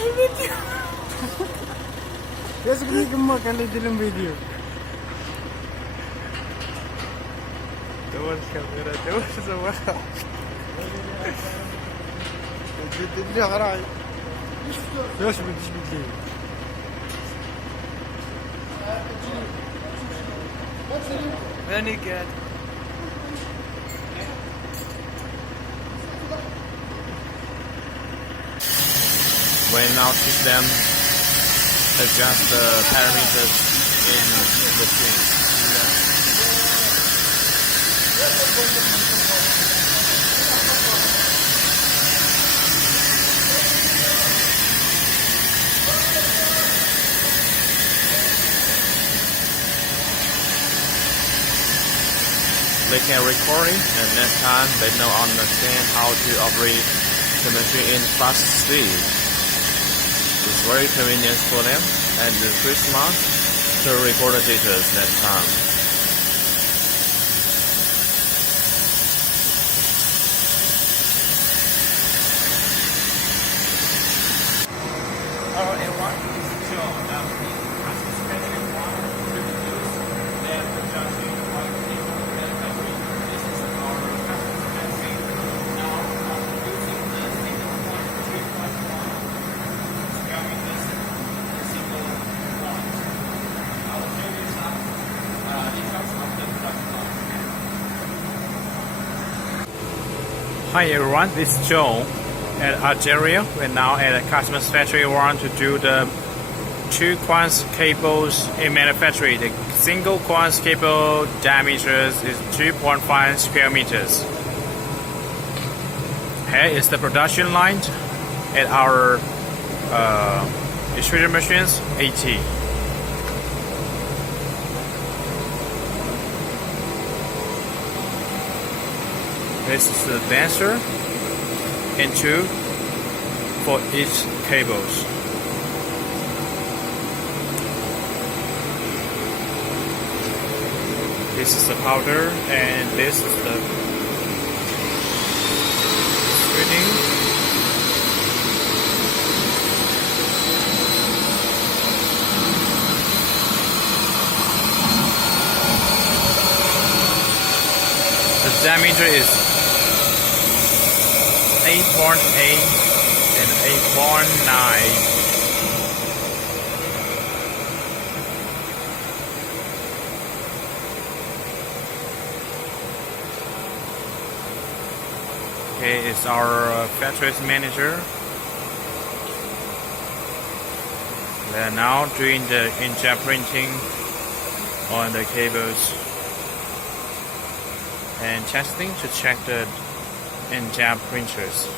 Video. Basically, kemakan dalam video. والكاميرا سواها جد اللي غراي واش بديش بدلي ثاني قاعد We now teach them adjust the parameters in the screen. They can recording, and next time they know understand how to operate the machine in fast speed. It's very convenient for them, and it's pretty smart to record the data next time. Hello everyone, this is Joe. Now we specifically want to reduce the production quality of manufacturing. This is our custom factory. Now using the single point 3.1 square meters, the single point. I will show you some details of the production line. Hi everyone, this is Joe. At Algeria, we're now at a customer's factory. We want to do the 2x cables in manufacturing. The single coils cable diameter is 2.5 square meters. Here is the production line at our extrusion machines 80. This is the dancer and two for each cables. This is the powder and this is the screening. The diameter is 8.8 and 8.9. Okay, it's our factory's manager. They are now doing the inkjet printing on the cables and testing to check the inkjet printers.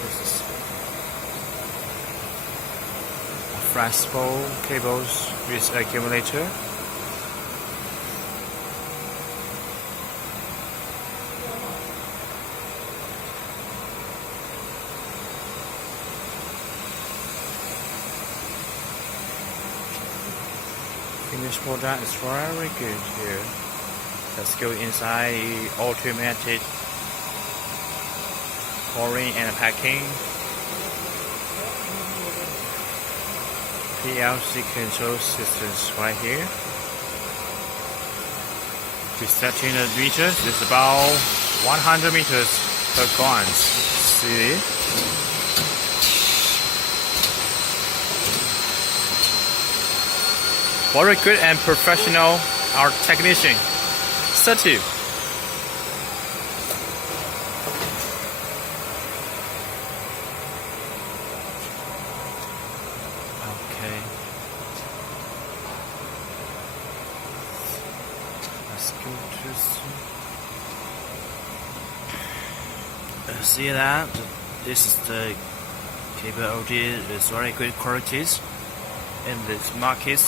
This is flexible cables with accumulator. Finished product is very good here. Let's go inside automated pouring and packing. PLC control systems right here. The setting the meters is about 100 meters per coins. See? Very good and professional, our technician. 30. Okay. Let's go to see that this is the cable OD is very good qualities in this market.